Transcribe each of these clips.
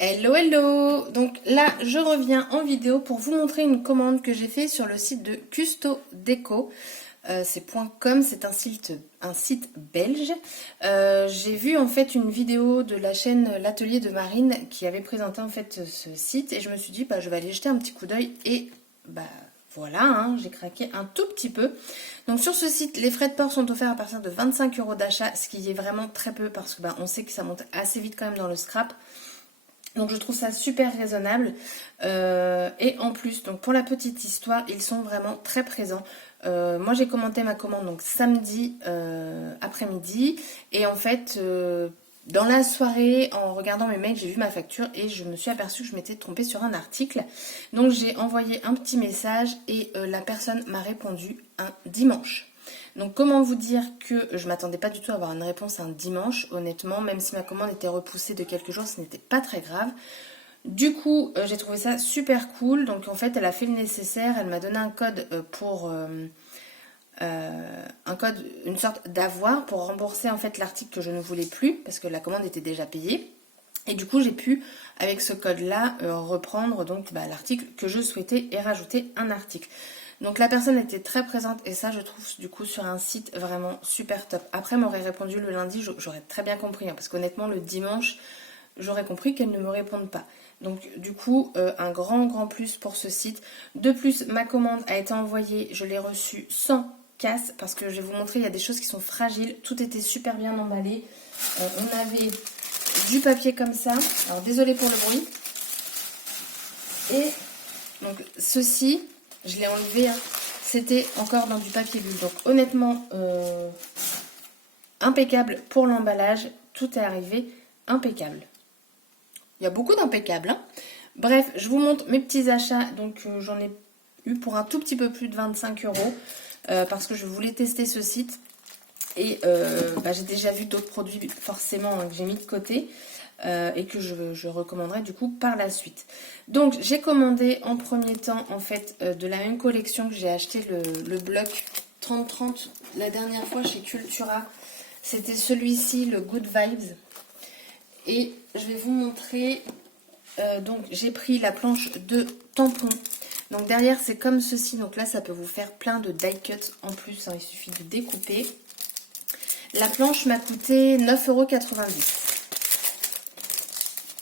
Hello hello. Donc là je reviens en vidéo pour vous montrer une commande que j'ai fait sur le site de Custo Déco. C'est .com, c'est un site belge. J'ai vu en fait une vidéo de la chaîne L'Atelier de Marine qui avait présenté en fait ce site et je me suis dit je vais aller jeter un petit coup d'œil et voilà, hein, j'ai craqué un tout petit peu. Donc sur ce site, les frais de port sont offerts à partir de 25 € d'achat, ce qui est vraiment très peu parce que on sait que ça monte assez vite quand même dans le scrap. Donc je trouve ça super raisonnable. Et en plus, donc pour la petite histoire, ils sont vraiment très présents. Moi j'ai commenté ma commande donc samedi après-midi. Et en fait, dans la soirée, en regardant mes mails, j'ai vu ma facture et je me suis aperçue que je m'étais trompée sur un article. Donc j'ai envoyé un petit message et la personne m'a répondu un dimanche. Donc comment vous dire que je m'attendais pas du tout à avoir une réponse un dimanche, honnêtement, même si ma commande était repoussée de quelques jours, ce n'était pas très grave. Du coup, j'ai trouvé ça super cool. Donc en fait, elle a fait le nécessaire, elle m'a donné un code une sorte d'avoir pour rembourser en fait l'article que je ne voulais plus parce que la commande était déjà payée. Et du coup, j'ai pu, avec ce code-là, reprendre donc l'article que je souhaitais et rajouter un article. Donc la personne était très présente et ça, je trouve du coup sur un site vraiment super top. Après, m'aurait répondu le lundi, j'aurais très bien compris, hein, parce qu'honnêtement, le dimanche, j'aurais compris qu'elle ne me réponde pas. Donc du coup, un grand plus pour ce site. De plus, ma commande a été envoyée, je l'ai reçue sans casse, parce que je vais vous montrer, il y a des choses qui sont fragiles. Tout était super bien emballé. On avait du papier comme ça. Alors désolé pour le bruit. Et donc ceci, je l'ai enlevé, hein, c'était encore dans du papier bulle. Donc honnêtement, impeccable pour l'emballage. Tout est arrivé impeccable. Il y a beaucoup d'impeccables, hein. Bref, je vous montre mes petits achats. Donc j'en ai eu pour un tout petit peu plus de 25 € parce que je voulais tester ce site. Et j'ai déjà vu d'autres produits forcément hein, que j'ai mis de côté et que je recommanderai du coup par la suite. Donc j'ai commandé en premier temps en fait de la même collection que j'ai acheté le bloc 30-30 la dernière fois chez Cultura. C'était celui-ci, le Good Vibes. Et je vais vous montrer, donc j'ai pris la planche de tampons. Donc derrière c'est comme ceci, donc là ça peut vous faire plein de die cuts en plus, hein, il suffit de découper. La planche m'a coûté 9,90 €.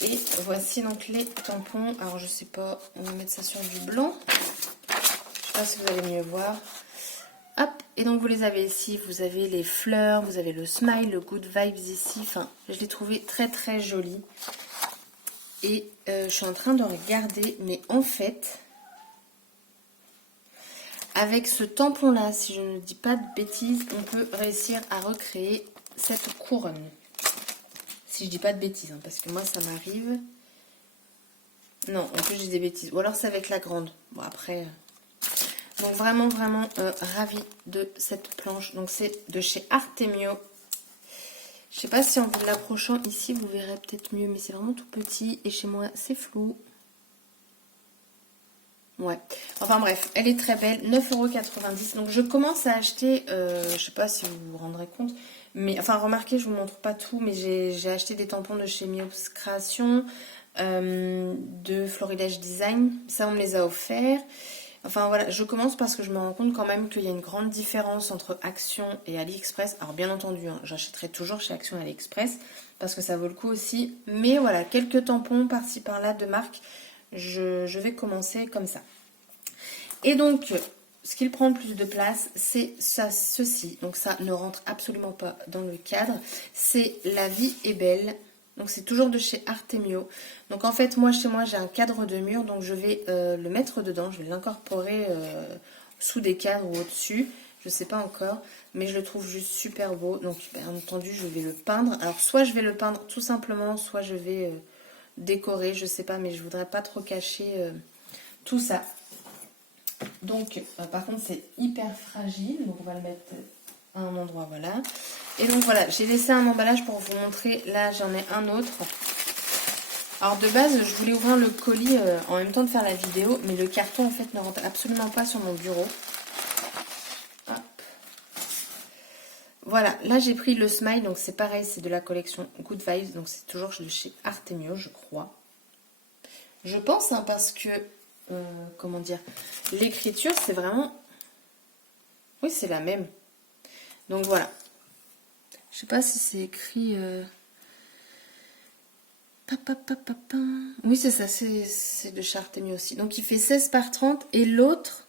Et voici donc les tampons. Alors je sais pas, on va mettre ça sur du blanc. Je sais pas si vous allez mieux voir. Hop, et donc vous les avez ici, vous avez les fleurs, vous avez le smile, le good vibes ici. Enfin, je l'ai trouvé très joli. Et je suis en train de regarder, mais en fait, avec ce tampon-là, si je ne dis pas de bêtises, on peut réussir à recréer cette couronne. Si je dis pas de bêtises, hein, parce que moi ça m'arrive. Non, en plus j'ai des bêtises. Ou alors c'est avec la grande. Bon après. Donc vraiment ravie de cette planche. Donc c'est de chez Artemio. Je sais pas si en vous l'approchant ici vous verrez peut-être mieux, mais c'est vraiment tout petit et chez moi c'est flou. Ouais, enfin bref, elle est très belle, 9,90 €. Donc je commence à acheter, je sais pas si vous vous rendrez compte, mais enfin remarquez, je vous montre pas tout, mais j'ai acheté des tampons de chez Miops Création, de Florilège Design, ça on me les a offerts. Enfin voilà, je commence parce que je me rends compte quand même qu'il y a une grande différence entre Action et AliExpress. Alors bien entendu, hein, j'achèterai toujours chez Action et AliExpress parce que ça vaut le coup aussi. Mais voilà, quelques tampons par-ci par-là de marque. Je vais commencer comme ça. Et donc, ce qu'il prend le plus de place, c'est ceci. Donc ça ne rentre absolument pas dans le cadre. C'est La vie est belle. Donc c'est toujours de chez Artemio. Donc en fait, moi chez moi, j'ai un cadre de mur. Donc je vais le mettre dedans. Je vais l'incorporer sous des cadres ou au-dessus. Je ne sais pas encore. Mais je le trouve juste super beau. Donc bien entendu, je vais le peindre. Alors soit je vais le peindre tout simplement, soit je vais décorer. Je ne sais pas, mais je ne voudrais pas trop cacher tout ça. Donc par contre, c'est hyper fragile. Donc on va le mettre à un endroit, voilà. Et donc voilà, j'ai laissé un emballage pour vous montrer. Là, j'en ai un autre. Alors de base, je voulais ouvrir le colis en même temps de faire la vidéo, mais le carton en fait ne rentre absolument pas sur mon bureau. Hop. Voilà, là j'ai pris le smile, donc c'est pareil, c'est de la collection Good Vibes, donc c'est toujours de chez Artemio, je crois. Je pense, hein, parce que, comment dire, l'écriture, c'est vraiment... Oui, c'est la même. Donc voilà. Je sais pas si c'est écrit... Oui, c'est ça, c'est de Chartemi aussi. Donc il fait 16 par 30 et l'autre,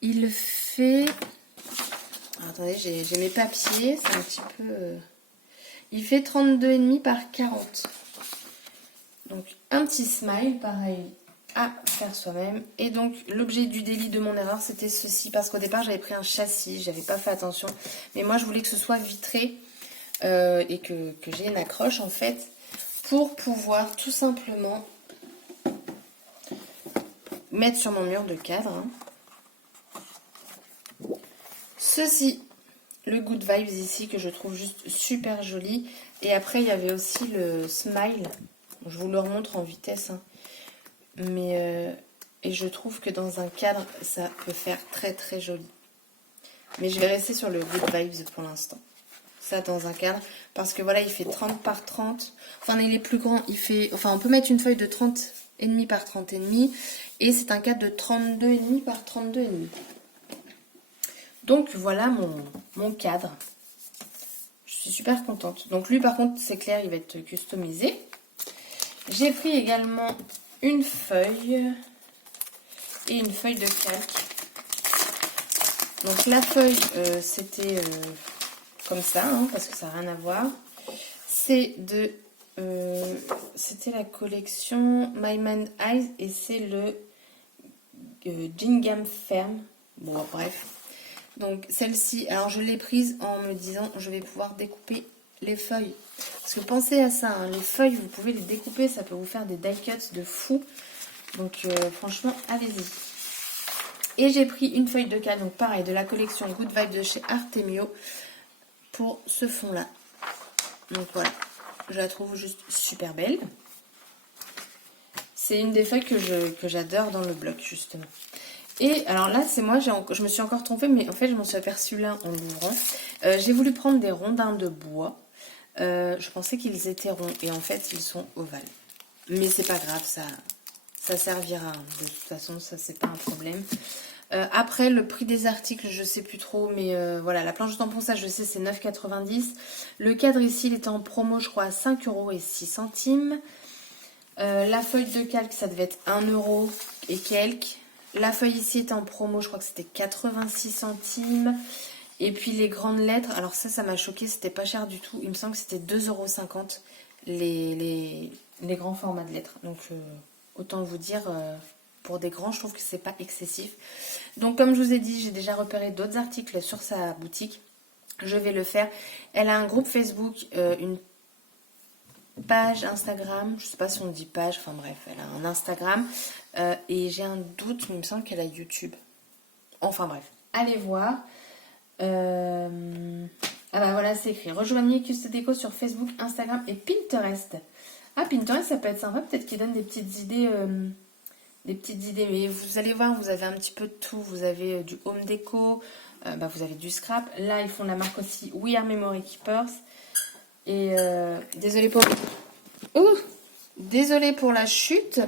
il fait... Alors, attendez, j'ai mes papiers, c'est un petit peu... Il fait 32,5 par 40. Donc un petit smile, pareil, à faire soi-même. Et donc l'objet du délit de mon erreur, c'était ceci. Parce qu'au départ, j'avais pris un châssis, j'avais pas fait attention. Mais moi, je voulais que ce soit vitré et que j'ai une accroche, en fait, pour pouvoir tout simplement mettre sur mon mur de cadre. Hein. Ceci, le Good Vibes ici, que je trouve juste super joli. Et après, il y avait aussi le Smile. Je vous le remontre en vitesse. Hein. Mais, et je trouve que dans un cadre, ça peut faire très très joli. Mais je vais rester sur le Good Vibes pour l'instant. Ça dans un cadre. Parce que voilà, il fait 30 par 30. Enfin, il est plus grand. Il fait, enfin, on peut mettre une feuille de 30,5 par 30,5. Et c'est un cadre de 32,5 par 32,5. Donc voilà mon cadre. Je suis super contente. Donc lui par contre c'est clair, il va être customisé. J'ai pris également une feuille et une feuille de calque. Donc la feuille c'était comme ça, hein, parce que ça n'a rien à voir. C'est de... c'était la collection My Man Eyes et c'est le Gingham Ferme. Bon bref. Donc celle-ci, alors je l'ai prise en me disant je vais pouvoir découper les feuilles. Parce que pensez à ça, hein, les feuilles vous pouvez les découper, ça peut vous faire des die cuts de fou. Donc franchement allez-y. Et j'ai pris une feuille de calque, donc pareil, de la collection Good Vibes de chez Artemio pour ce fond là. Donc voilà, je la trouve juste super belle. C'est une des feuilles que j'adore dans le bloc justement. Et alors là, c'est moi, je me suis encore trompée, mais en fait, je m'en suis aperçue là en l'ouvrant. J'ai voulu prendre des rondins de bois. Je pensais qu'ils étaient ronds et en fait, ils sont ovales. Mais c'est pas grave, ça servira. De toute façon, ça, c'est pas un problème. Après, le prix des articles, je sais plus trop, mais voilà, la planche de tampon, ça, je sais, c'est 9,90 €. Le cadre ici, il était en promo, je crois, à 5,06 €. La feuille de calque, ça devait être 1 € et quelques. La feuille ici est en promo, je crois que c'était 86 centimes. Et puis les grandes lettres, alors ça m'a choqué, c'était pas cher du tout. Il me semble que c'était 2,50 € les grands formats de lettres. Donc autant vous dire, pour des grands, je trouve que c'est pas excessif. Donc comme je vous ai dit, j'ai déjà repéré d'autres articles sur sa boutique. Je vais le faire. Elle a un groupe Facebook, une page Instagram, je sais pas si on dit page, enfin bref, elle a un Instagram et j'ai un doute, mais il me semble qu'elle a YouTube. Enfin bref, allez voir. Ah bah voilà, c'est écrit. Rejoignez Custo Déco sur Facebook, Instagram et Pinterest. Ah, Pinterest, ça peut être sympa, peut-être qu'il donne des petites idées. Mais vous allez voir, vous avez un petit peu de tout. Vous avez du home déco, vous avez du scrap. Là, ils font la marque aussi We Are Memory Keepers. Et désolée pour la chute.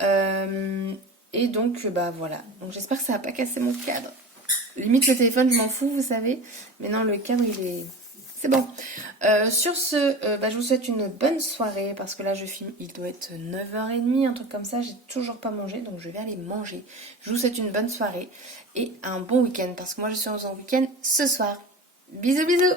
Et donc, voilà. Donc, j'espère que ça va pas casser mon cadre. Limite, le téléphone, je m'en fous, vous savez. Mais non, le cadre, il est... C'est bon. Sur ce, je vous souhaite une bonne soirée. Parce que là, je filme, il doit être 9h30, un truc comme ça. J'ai toujours pas mangé, donc je vais aller manger. Je vous souhaite une bonne soirée et un bon week-end. Parce que moi, je suis en week-end ce soir. Bisous, bisous!